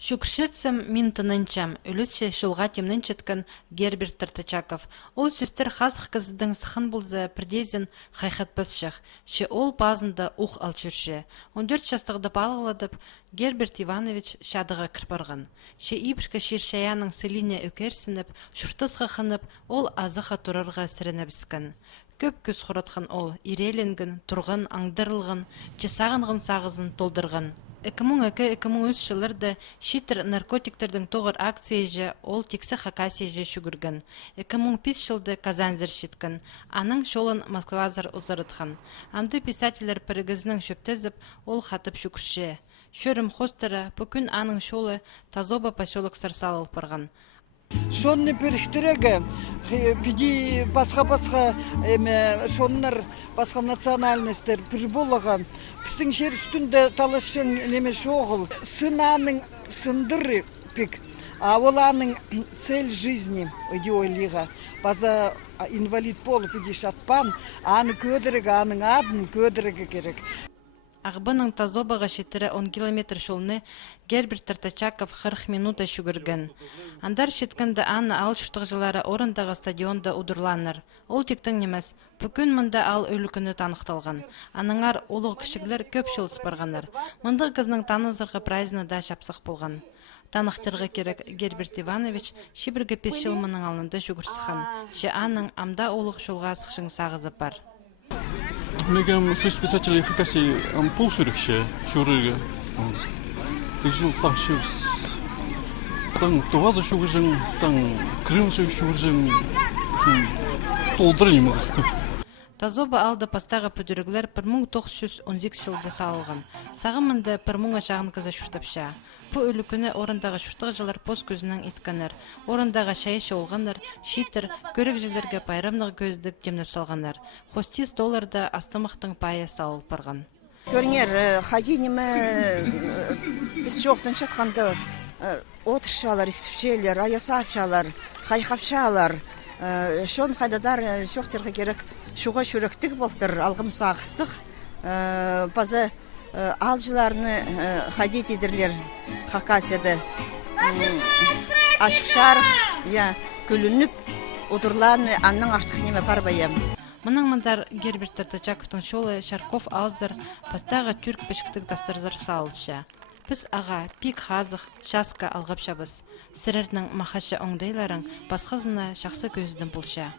Шукшетсем мин тынынчам, үлітше шулға темнін четкен Герберт Тартачаков. Ол сөстер хазық кіздің сықын бұлза бірдезін хайхат басшық, ше ол базында ух алчыршы. 14 жастықты балғыладып, Герберт Иванович шадыға кірпарған. Ше ибіркі шершаяның сылине өкерсініп, шұртысға қынып, ол азыға тұрарға сіріне біскен. Көп көз құратқан ол, иреленгін, тұрғын, аңдырылғын, чесағынғын сағызын толдырған. 2002-2003 жылырда шитер наркотиктердің тоғыр акцияжы ол тексі хакасияжы шүгіргін. 2005 жылды Казанзір шеткін. Аның шолын Москвазыр ұзарытқан. Амды писателер пірігізінің шөптезіп, ол хатып шүкірші. Шөрім хостары бүкін аның шолы Тазоба поселок сарсал алпырған. Шонны перехтереге, пиди басқа шоннар басқа национальностер приболаған. Біздің жер үстінде талышын неме шоғыл. Сынаның сындыры пек, а оланың цель жизни өйде ойлиға. База инвалид болып иди шатпан, аны көдірігі, аның адын көдірігі керек. Ағбының Тазобаға шетірі 10 километр шолны Герберт Тартачаков 40 минута шүгірген. Андар шеткінді аны ал шүтіғжылары орындағы стадионда удырланыр. Ол тектің немес, бүкін мұнда ал өлікіні танықталған. Аныңар олығы кішігілер көп шыл спарғаныр. Мұнды қызның танызырғы прайзына да шапсық болған. Танықтырғы керек Герберт Иванович шибіргі 5 жылмының алынды жүгірсіған. Ше аның амда олық шолға сықшың сағызы бар. Мегам сөз писателей хакаси пол шүрікші, шүрігі. Текжіл сақшыз. Таң туғазы шүгіржің, таң Крым шүгіржің, толдыры неміз. Тазоба алды пастағы пөдіріглер 1918 жылды салылған. Сағымында 1000 жағын қызы шүртапша. Бұ өлікіні орындағы шүртіғы жылар пост көзінің итканыр, орындағы шайышы олғаныр, шитір, көрік жылерге пайрамнығы көздік демніп салғаныр. Хостиз долларда астымықтың пайы салып барған. Көрінер, хадинімі біз жоқтың шатқанды отыршалар, істіпшелер, аясапшалар, қайқапшалар, шон қайдадар шоқтырға керек шуға шүректік болтыр, алғым сағыстық, базы алжыларыны хадит едірлер Хакасияды ашықшар, күлініп, ұдырланы анның артық неме бар байым. Мұның мұндар Герберт Тартачаковтың шолы Шарков алзыр пастағы түрк пешіктік дастырзыр салылшы. Біз аға, пик хазық, шасқа алғапшабыз. Сірердің махашы оңдайларын басқызына шақсы көздің бұлша.